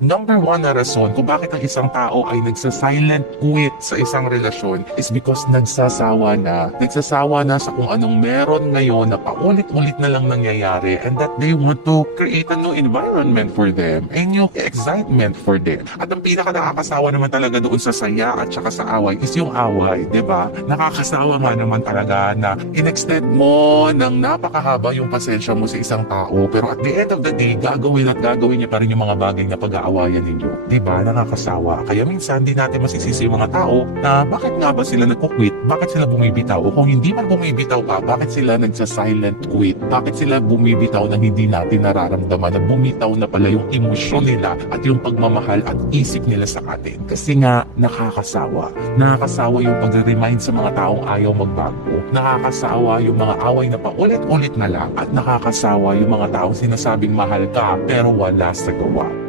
number one na rason kung bakit ang isang tao ay nagsa-silent quit sa isang relasyon is because nagsasawa na. Nagsasawa na sa kung anong meron ngayon na paulit-ulit na lang nangyayari and that they want to create a new environment for them, a new excitement for them. At ang pinaka nakakasawa naman talaga doon sa saya at saka sa away is yung away, di ba? Nakakasawa nga naman talaga na in-extend mo ng napakahaba yung pasensya mo sa isang tao pero at the end of the day, gagawin at gagawin niya pa rin yung mga bagay na pag-aawayan ninyo. Di ba? Nakakasawa. Kaya minsan di natin masisisi yung mga tao na bakit nga ba sila nagko-quit? Bakit sila bumibitaw? O kung hindi man bumibitaw pa, bakit sila nagsa-silent quit? Bakit sila bumibitaw na hindi natin nararamdaman na bumitaw na pala yung emosyon nila at yung pagmamahal at isip nila sa atin? Kasi nga, nakakasawa. Nakakasawa yung pag-remind sa mga taong ayaw magbago. Nakakasawa yung mga away na paulit-ulit na lang at nakakasawa yung mga taong sinasabing mahal ka pero wala sa gawa.